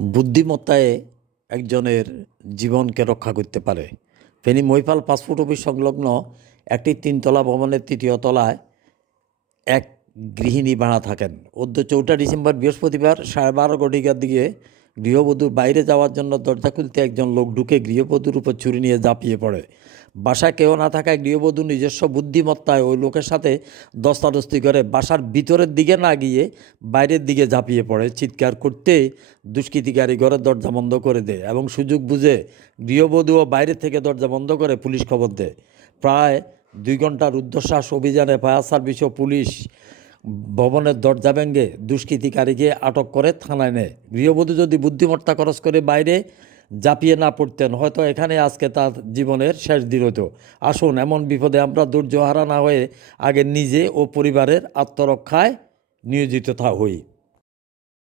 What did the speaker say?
বুদ্ধিমত্তায় একজনের জীবনকে রক্ষা করতে পারে। ফেনী মহিপাল পাসপোর্ট অফিস সংলগ্ন একটি তিনতলা ভবনের তৃতীয় তলায় এক গৃহিণী ভাড়া থাকেন। 4 ডিসেম্বর বৃহস্পতিবার 12:30 ঘটিকার দিকে গৃহবধূর বাইরে যাওয়ার জন্য দরজা খুলতে একজন লোক ঢুকে গৃহবধূর উপর ছুরি নিয়ে ঝাঁপিয়ে পড়ে। বাসায় কেউ না থাকায় গৃহবধূ নিজস্ব বুদ্ধিমত্তায় ওই লোকের সাথে দস্তাদস্তি করে বাসার ভিতরের দিকে না গিয়ে বাইরের দিকে ঝাঁপিয়ে পড়ে। চিৎকার করতে দুষ্কৃতিকারী ঘরের দরজা বন্ধ করে দেয় এবং সুযোগ বুঝে গৃহবধূও বাইরে থেকে দরজা বন্ধ করে পুলিশ খবর দেয়। প্রায় 2 ঘন্টার রুদ্ধশ্বাস অভিযানে ফায়ার সার্ভিস ও পুলিশ ভবনের দরজা ভেঙে দুষ্কৃতিকারীকে আটক করে থানায় নেয়। গৃহবধূ যদি বুদ্ধিমত্তা খরচ করে বাইরে ঝাঁপিয়ে না পড়তেন, হয়তো এখানে আজকে তার জীবনের শেষ দিন হতো। আসুন, এমন বিপদে আমরা ধৈর্য হারা না হয়ে আগে নিজে ও পরিবারের আত্মরক্ষায় নিয়োজিত হই।